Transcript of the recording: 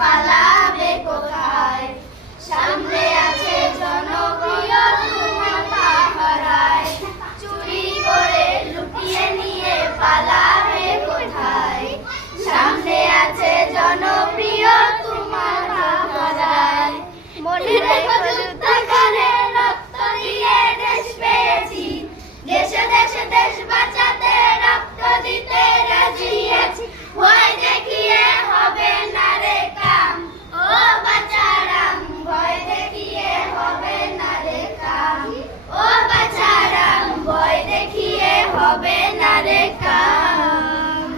পালাবে কোথায়? সামনে আছে জনপ্রিয় তোমার পাহারায়, চুরি করে লুটিয়ে নিয়ে পালাবে কোথায়? সামনে আছে জনপ্রিয় তোমার পাহারায়। মনে রেখো যুদ্ধকালে রক্ত দিয়ে দেশ পেয়েছি, দেশে দেশে দেশ বাঁচাতে রক্ত দিতে রাজি আছি। ভয় দেখিয়ে হবে না রে কাম, ও বাচারাম, ভয় দেখিয়ে হবে না রে কাম, ও বাচারাম, ভয় দেখিয়ে হবে না রে কাম।